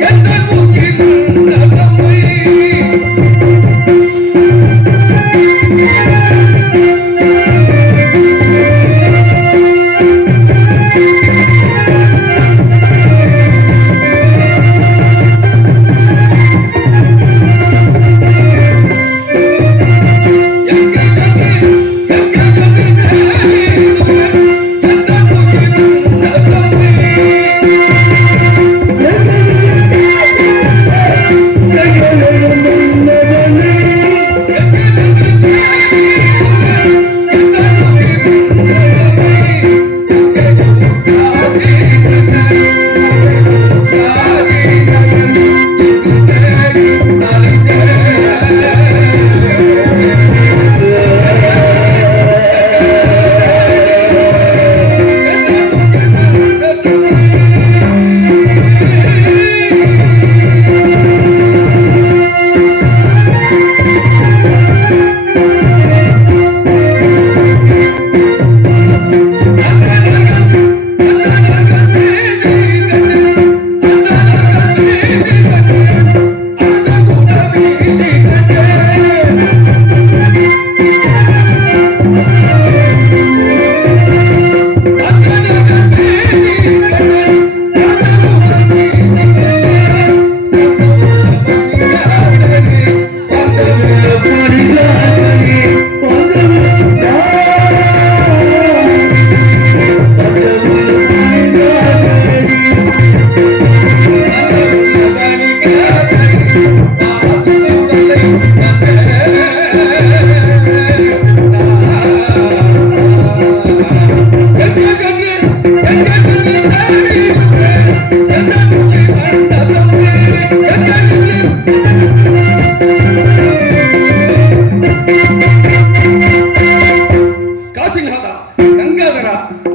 Yes,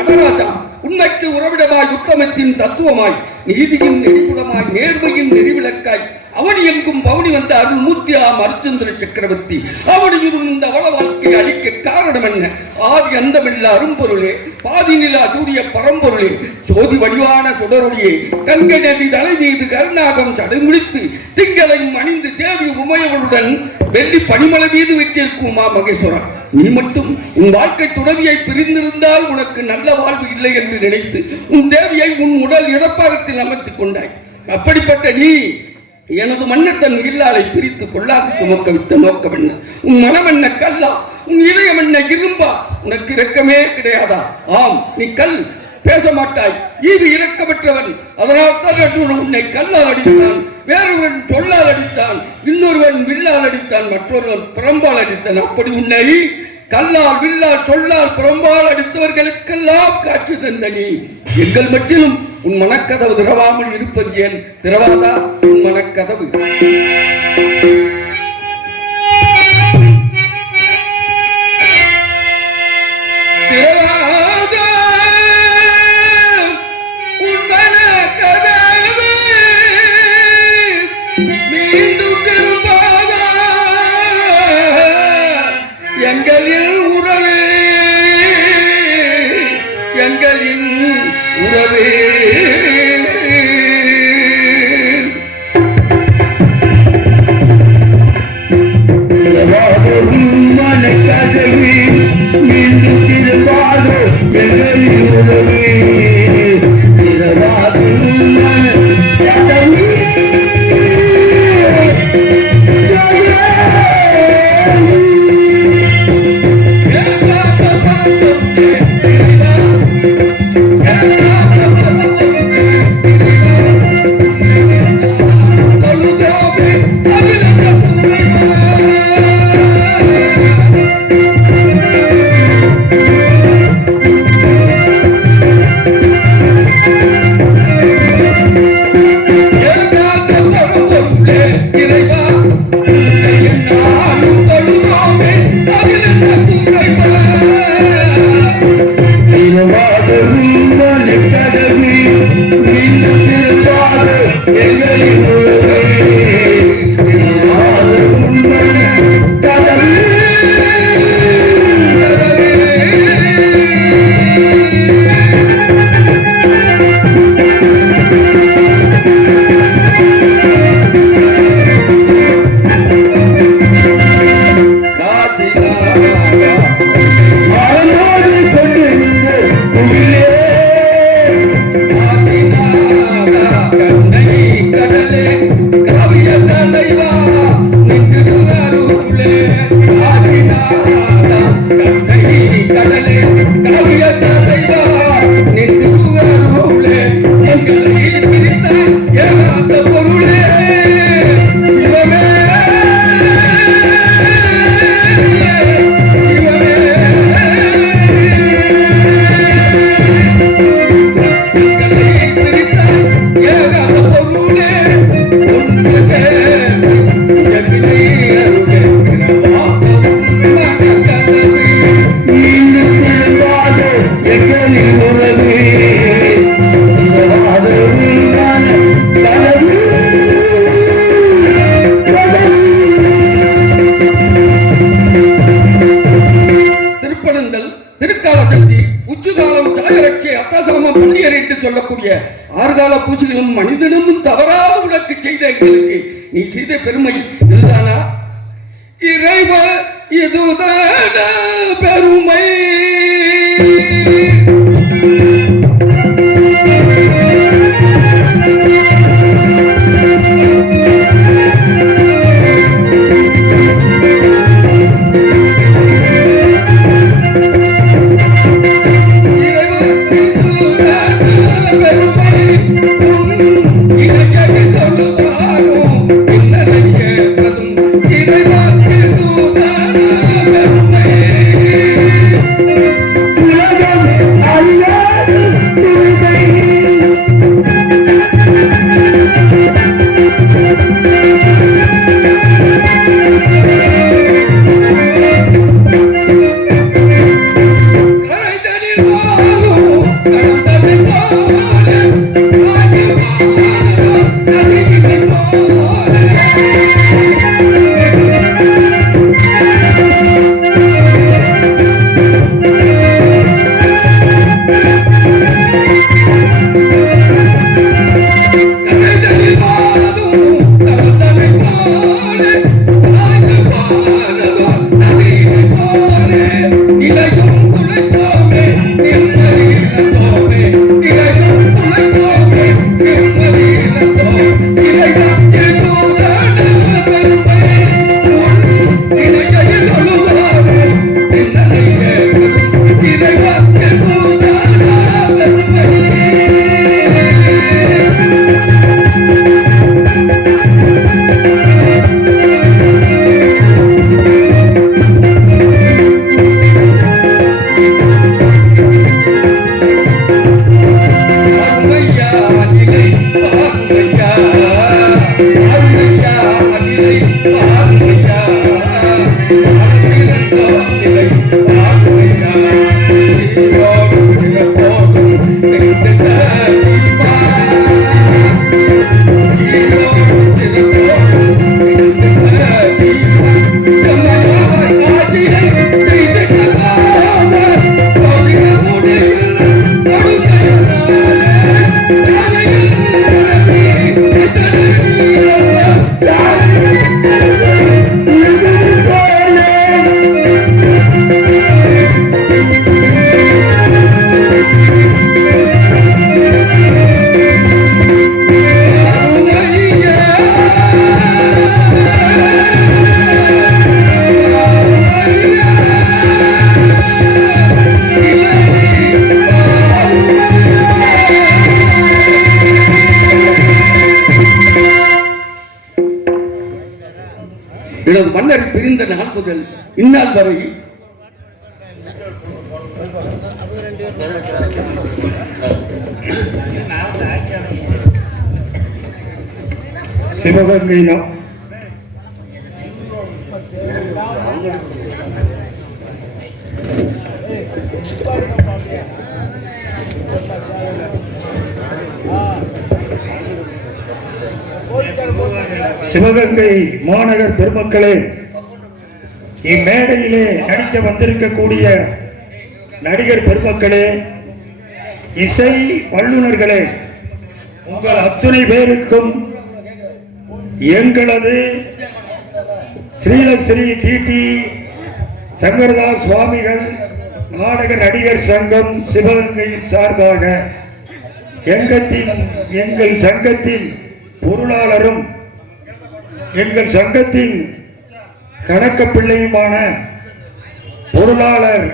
Nataraja, உண்மைக்கு உறவிடமாய் உத்தமத்தின் தத்துவமாய் நீதியின் நெறிகுடமாய் நேர்மையின் நெறிவிளக்காய் அவனி எங்கும் பவனி வந்த அருள் மூர்த்தியாம் அர்ஜுந்திர சக்கரவர்த்தி அவனியும் இந்த அவல வாழ்க்கை அளிக்க காரணம் என்ன? ஆதி அந்தமில்ல அரும்பொருளே, பாதி நிலா சூரிய பரம்பொருளே, சோதி வடிவான தொடரொழியே, கங்கை நதி தலை மீது கருநாகம் சடைமுடித்து திங்களையும் அணிந்து தேவி உமையவளுடன் வெள்ளி பனிமலை மீது வைத்திருக்கும் மா மகேஸ்வரா, நீ மட்டும் உன் வாழ்க்கை துறவியை பிரிந்திருந்தால் உனக்கு நல்ல வாழ்வு இல்லை என்று நினைத்து உன் தேவியை உன் உடல் இடப்பாகத்தில் அமர்த்திக் கொண்டாய். அப்படிப்பட்ட நீ எனது மன்னர் தன் இல்லாலை பிரித்து கொள்ளாது சுமக்க வித்த நோக்கம் என்ன? உன் மனம் என்ன கல்லா? உன் இதயம் என்ன இரும்பா? உனக்கு இரக்கமே கிடையாதா? ஆம், நீ கல், பேச மாட்டாய். ஈது இரக்கமற்றவன். அதனால் தான் உன்னை கல்லால் அடித்தான், வேறொருவன் சொல்லால் அடித்தான், இன்னொருவன் வில்லால் அடித்தான், மற்றொருவன் புறம்பால் அடித்தான். அப்படி உன்னை கல்லால் வில்லால் சொல்லால் புறம்பால் அடித்தவர்களுக்கெல்லாம் காட்சி தந்த நீ எங்கள் மட்டிலும் உன் மனக்கதவு திறவாமல் இருப்பது ஏன்? திறவாதா உன் மனக்கதவு? சொல்லக்கூடிய ஆறுகால பூஜைகளும் மனிதனும் தவறாத உனக்கு செய்த எங்களுக்கு நீ செய்த பெருமை இதுதானா? இறைவா, இதுதானா பெருமை? Thank you. எனது மன்னர் பிரிந்த நாள் முதல் இந்நாள் வரை சிவகங்கை சிவகங்கை மாநகர் பெருமக்களே, இம்மேடையிலே நடிக்க வந்திருக்கக்கூடிய நடிகர் பெருமக்களே, இசை வல்லுநர்களே, உங்கள் அத்துணை பேருக்கும் எங்களது ஸ்ரீலஸ்ரீ டிடி சங்கரதாஸ் சுவாமிகள் நாடக நடிகர் சங்கம் சிவகங்கையின் சார்பாக எங்கள் சங்கத்தின் பொருளாளரும் எங்கள் சங்கத்தின் கணக்க பிள்ளையுமான பொருளாளர்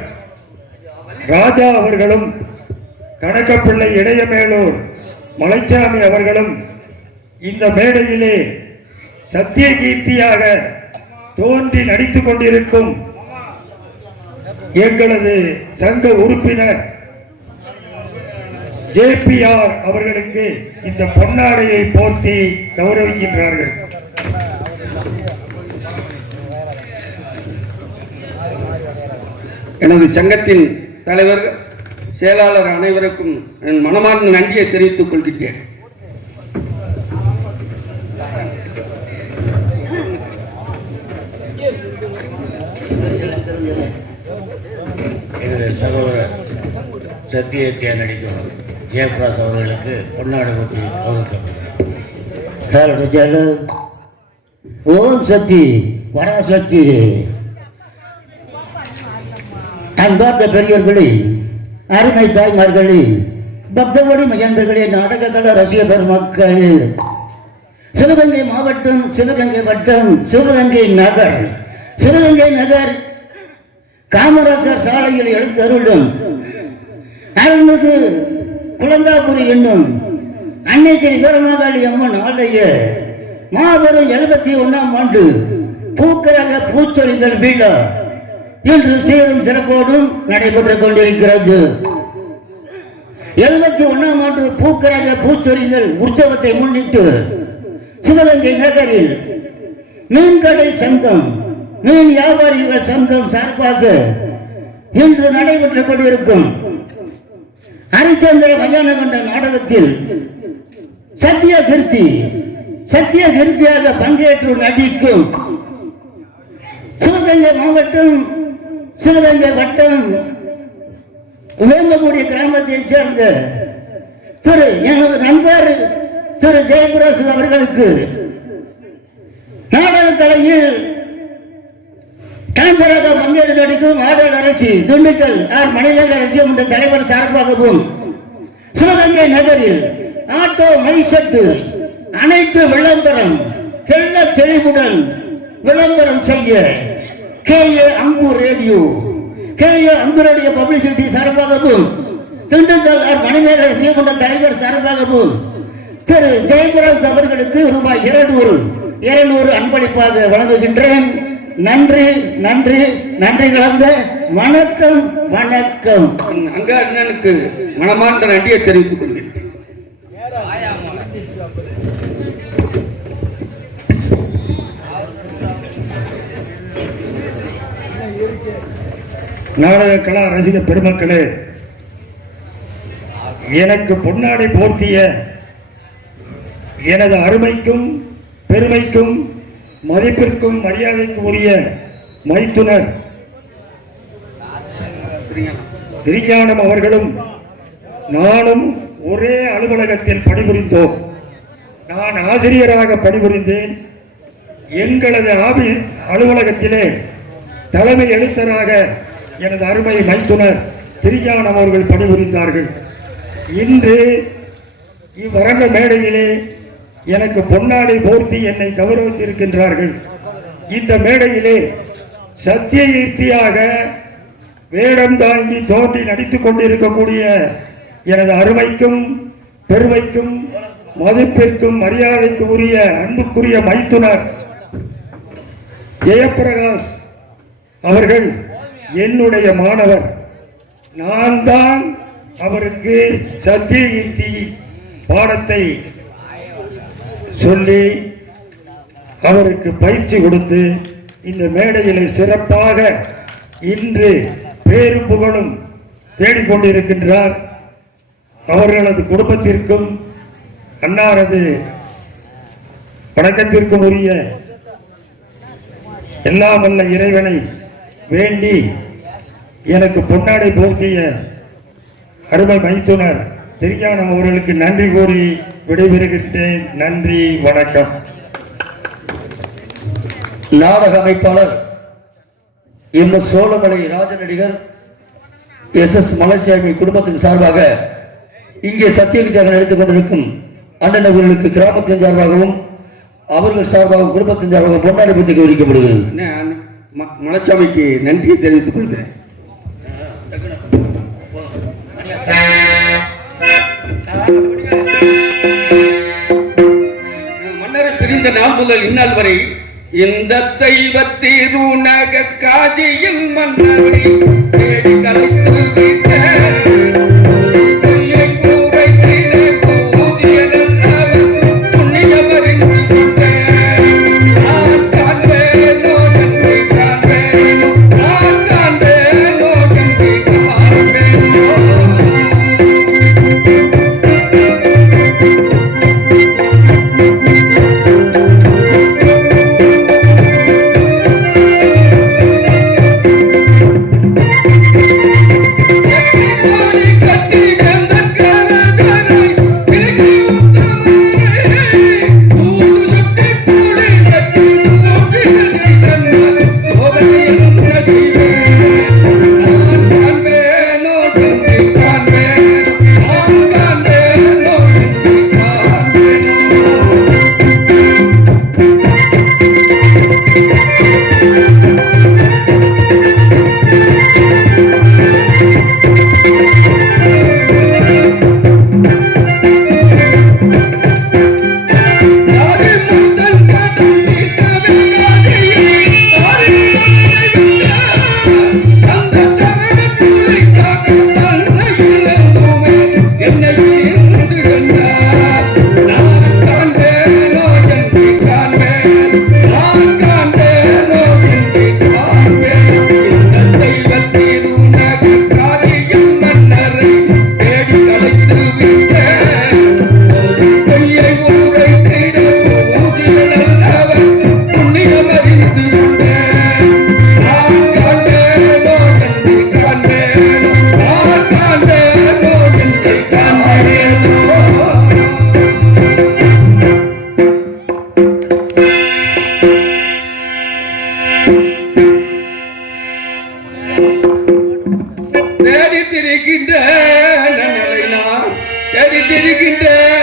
ராஜா அவர்களும் கணக்கப்பிள்ளை இடையமேலூர் மலைச்சாமி அவர்களும் இந்த மேடையிலே சத்திய கீர்த்தியாக தோன்றி நடித்துக் கொண்டிருக்கும் எங்களது சங்க உறுப்பினர் JPR அவர்களுக்கு இந்த பொன்னாடையை போர்த்தி கௌரவிக்கின்றார்கள். எனது சங்கத்தின் தலைவர் செயலாளர் அனைவருக்கும் என் மனமார்ந்த நன்றியை தெரிவித்துக் கொள்கிறேன். எனது சகோதரர் சத்தியத்தை நடிக்கும் ஜெயபிரகாஷ் அவர்களுக்கு பொன்னாடை ஊற்றி கௌரவிக்கப்பட்டது. ஓம் சக்தி பராசக்தி. அன்பார்ந்த பெரியவர்களே, அருமை தாய்மார்களே, பக்தவடி மையன்பர்களே, நாடக கல ரசிக பெருமக்களே, சிவகங்கை மாவட்டம், சிவகங்கை வட்டம், சிவகங்கை நகர் காமராஜர் சாலையில் எழுந்தருளும் அருள்மிகு குழந்தாபுரி என்னும் அன்னை ஸ்ரீ வீரமாகாளி அம்மன் ஆலய மாபெரும் 71ஆம் ஆண்டு பூக்கரக பூச்சொரிதல் விழா இன்று சீரும் சிறப்போடும் நடைபெற்றுக் கொண்டிருக்கிறது. 71ஆம் ஆண்டு பூக்கரக பூச்சொரிதல் உற்சவத்தை முன்னிட்டு சிவகங்கை நகரில் மீன்கடை சங்கம், மீன் வியாபாரிகள் சங்கம் சார்பாக இன்று நடைபெற்றுக் கொண்டிருக்கும் ஹரிச்சந்திர மயான கண்ட நாடகத்தில் சத்தியகிருத்தியாக பங்கேற்று நடிக்கும் சிவகங்கை மாவட்டம், சிவகங்கை வட்டம், வேம்பகுடி கிராமத்தைச் சேர்ந்த எனது நண்பர் திரு ஜெயபிரகாஷ் அவர்களுக்கு நாடக கலையில் டான்சராக பங்கேற்று நடிக்கும் ஆடல் அரசி திண்டுக்கல் மணிவேல் அரசியம் என்ற தலைவர் சார்பாகவும் சிவகங்கை நகரில் ஆட்டோ மைசெட்டு அனைத்து விளம்பரம் தெள்ள தெளிவுடன் விளம்பரம் செய்ய KA அங்கூர் ரேடியோ பப்ளிசிட்டி சார்பாகவும் திண்டுக்கல் மணிவேல் அரசியம் என்ற தலைவர் சார்பாகவும் திரு ஜெயபிரகாஷ் அவர்களுக்கு ரூபாய் 200 அன்பளிப்பாக வழங்குகின்றேன். நன்றி கலந்த வணக்கம். அங்க அண்ணனுக்கு மனமார்ந்த நன்றியை தெரிவித்துக் கொள்கிறேன். நாடக கலா ரசிக பெருமக்களே, எனக்கு பொன்னாடை போர்த்திய எனது அருமைக்கும் பெருமைக்கும் மதிப்பிற்கும் மரியாதைக்கு உரிய மைத்துனர் திருஞானம் அவர்களும் நானும் ஒரே அலுவலகத்தில் பணிபுரிந்தோம். நான் ஆசிரியராக பணிபுரிந்தேன். எங்களது அலுவலகத்திலே தலைமை எழுத்தராக எனது அருமை மைத்துனர் திருஞானம் அவர்கள் பணிபுரிந்தார்கள். இன்று இவ்வரங்க மேடையிலே எனக்கு பொன்னாடை போர்த்தி என்னை கௌரவித்திருக்கின்றார்கள். இந்த மேடையிலே சத்தியகீர்த்தியாக வேடம் தாங்கி தோன்றி நடித்துக் கொண்டிருக்கக்கூடிய எனது அருமைக்கும் பெருமைக்கும் மதிப்பிற்கும் மரியாதைக்கு உரிய அன்புக்குரிய மைத்துனர் ஜெயபிரகாஷ் அவர்கள் என்னுடைய மாணவர். நான் தான் அவருக்கு சத்தியகீர்த்தி பாடத்தை சொல்லி அவருக்கு பயிற்சி கொடுத்து இந்த மேடையில் சிறப்பாக இன்று பேரும் புகழும் தேடிக்கொண்டிருக்கின்றார். அவர்களது குடும்பத்திற்கும் அன்னாரது வணக்கத்திற்கும் உரிய எல்லாம் வல்ல இறைவனை வேண்டி எனக்கு பொன்னாடை போர்த்திய அருமை மைத்துனர் திருஞானம் அவர்களுக்கு நன்றி கூறி விடைபெறுகின்றேன். நன்றி, வணக்கம். நாடக அமைப்பாளர் எம்.எஸ். சோழமலை ராஜநடிகர் எஸ்.எஸ். மலைச்சாமி குடும்பத்தின் சார்பாக இங்கே சத்தியகீர்த்தியாக நடித்துக் கொண்டிருக்கும் அண்ணன் அவர்களுக்கு கிராமத்தின் சார்பாகவும் அவர்கள் சார்பாக குடும்பத்தின் சார்பாக பொன்னாடை பற்றி கௌரவிக்கப்படுகிறது. மலைச்சாமிக்கு நன்றியை தெரிவித்துக் கொள்கிறேன். மன்னரை பிரிந்த நாள் முதல் இந்நாள் வரை இந்த தெய்வத்திருநக காட்சியில் மன்னரை தேடி கலைத்து விட்ட தேடித்திருக்கின்ற